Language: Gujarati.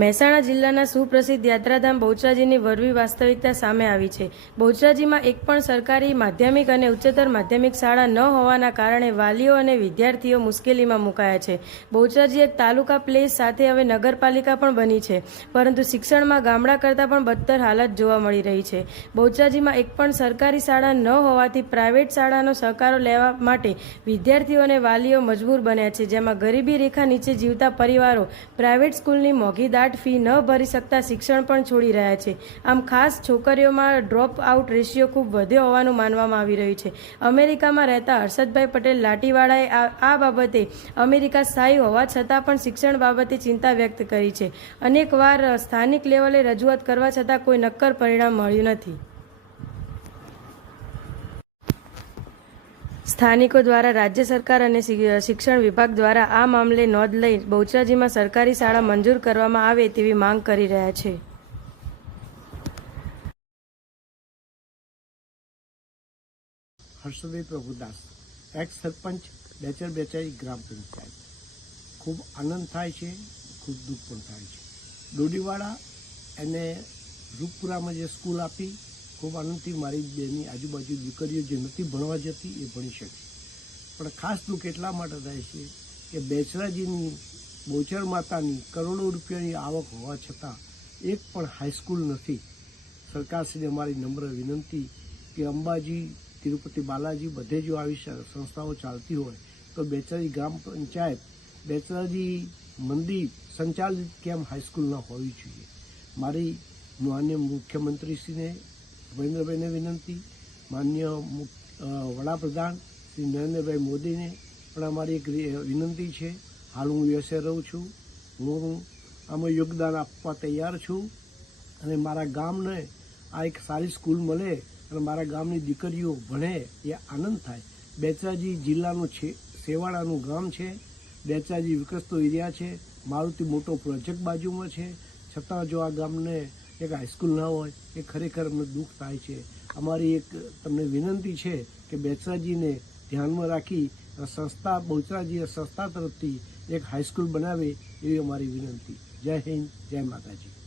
મહેસાણા જિલ્લાના સુપ્રસિદ્ધ યાત્રાધામ બહુચરાજીની વરવી વાસ્તવિકતા સામે આવી છે. બહુચરાજીમાં એક પણ સરકારી માધ્યમિક અને ઉચ્ચતર માધ્યમિક શાળા ન હોવાના કારણે વાલીઓ અને વિદ્યાર્થીઓ મુશ્કેલીમાં મુકાયા છે. બહુચરાજી એક તાલુકા પ્લેસ સાથે હવે નગરપાલિકા પણ બની છે. પરંતુ શિક્ષણમાં ગામડા કરતાં પણ બદતર હાલત જોવા મળી રહી છે. બહુચરાજીમાં એક પણ સરકારી શાળા ન હોવાથી પ્રાઇવેટ શાળાનો સહકારો લેવા માટે વિદ્યાર્થીઓ અને વાલીઓ મજબૂર બન્યા છે. જેમાં ગરીબી રેખા નીચે જીવતા પરિવારો, પ્રાઇવેટ સ્કૂલની મોંઘી દાટ ફી ન ભરી શકતા શિક્ષણ પણ છોડી રહ્યા છે. આમ ખાસ છોકરીઓમાં ડ્રોપ આઉટ રેશિયો ખૂબ વધ્યો હોવાનું માનવામાં આવી રહ્યું છે. અમેરિકામાં રહેતા હર્ષદભાઈ પટેલ લાટીવાળાએ આ બાબતે અમેરિકા સ્થાયી હોવા છતાં પણ શિક્ષણ બાબતે ચિંતા વ્યક્ત કરી છે. અનેકવાર સ્થાનિક લેવલે રજૂઆત કરવા છતાં કોઈ નક્કર પરિણામ મળ્યું નથી. સ્થાનિકો દ્વારા રાજ્ય સરકાર અને શિક્ષણ વિભાગ દ્વારા આ મામલે નોંધ લઈ બહુચરાજીમાં સરકારી શાળા મંજૂર કરવામાં આવે તેવી માંગ કરી રહ્યા છે. હર્ષદેવ પ્રભુદાસ એક્સ સરપંચ, બેચર બેચાઈ ગ્રામ પંચાયત. ખૂબ આનંદ થાય છે, ખૂબ દુઃખ પણ થાય છે. ડોડીવાળા એને રૂપપુરામાં જે સ્કૂલ આપી ખૂબ આનંદથી મારી બેની આજુબાજુ દીકરીઓ જે નથી ભણવા જતી એ ભણી શકે. પણ ખાસ દુઃખ એટલા માટે થાય છે કે બેચરાજીની બોચર માતાની કરોડો રૂપિયાની આવક હોવા છતાં એક પણ હાઈસ્કૂલ નથી. સરકારશ્રીને અમારી નમ્ર વિનંતી કે અંબાજી, તિરુપતિ બાલાજી બધે જો આવી સંસ્થાઓ ચાલતી હોય તો બેચરાજી ગ્રામ પંચાયત, બેચરાજી મંદિર સંચાલિત કેમ હાઈસ્કૂલ ન હોવી જોઈએ? મારી માન્ય મુખ્યમંત્રીશ્રીને ભૂપેન્દ્રભાઈને વિનંતી, માન્ય વડાપ્રધાન શ્રી નરેન્દ્રભાઈ મોદીને પણ અમારી એક વિનંતી છે. હાલ હું યુએસએ રહું છું. હું આમાં યોગદાન આપવા તૈયાર છું. અને મારા ગામને આ એક સારી સ્કૂલ મળે અને મારા ગામની દીકરીઓ ભણે એ આનંદ થાય. બેચરાજી જિલ્લાનું છે, સેવાડાનું ગામ છે. બેચરાજી વિકસતો એરિયા છે. મારુતિ મોટો પ્રોજેક્ટ બાજુમાં છે. છતાં જો આ ગામને એક હાઈસ્કૂલ ના હોય, એ ખરેખર અમને દુઃખ થાય છે. અમારી એક તમને વિનંતી છે કે બેચરાજીને ધ્યાનમાં રાખી સંસ્થા, બહુચરાજી સંસ્થા તરફથી એક હાઈસ્કૂલ બનાવે એવી અમારી વિનંતી. જય હિન્દ, જય માતાજી.